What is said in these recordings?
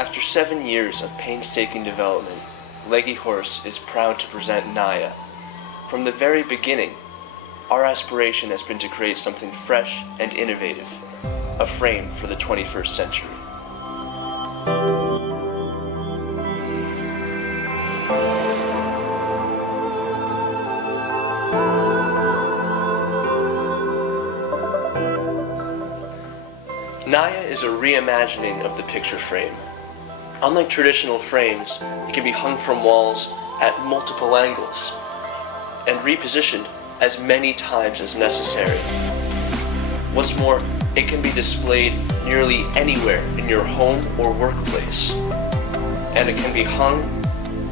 After 7 years of painstaking development, Leggyhorse is proud to present Naya. From the very beginning, our aspiration has been to create something fresh and innovative, a frame for the 21st century. Naya is a reimagining of the picture frame. Unlike traditional frames, it can be hung from walls at multiple angles and repositioned as many times as necessary. What's more, it can be displayed nearly anywhere in your home or workplace, and it can be hung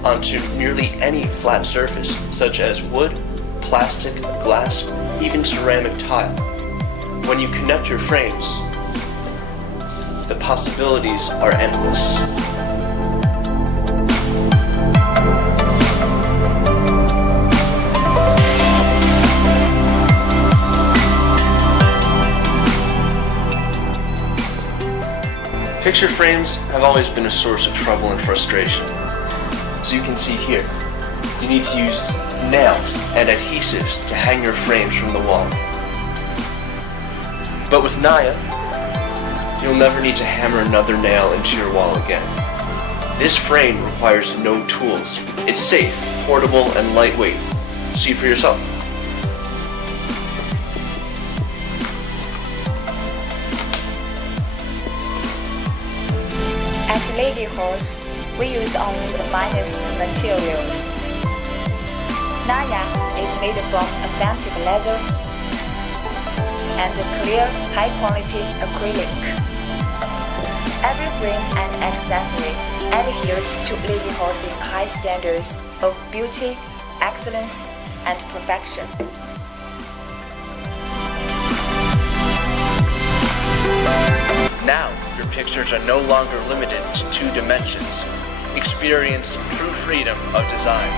onto nearly any flat surface, such as wood, plastic, glass, even ceramic tile. When you connect your frames, the possibilities are endless. Picture frames have always been a source of trouble and frustration. As you can see here, you need to use nails and adhesives to hang your frames from the wall. But with Naya, you'll never need to hammer another nail into your wall again. This frame requires no tools. It's safe, portable, and lightweight. See for yourself. At Leggyhorse, we use only the finest materials. Naya is made from authentic leather and clear, high-quality acrylic. Every frame and accessory adheres to Leggyhorse's high standards of beauty, excellence, and perfection. Now, your pictures are no longer limited to 2 dimensions. Experience true freedom of design.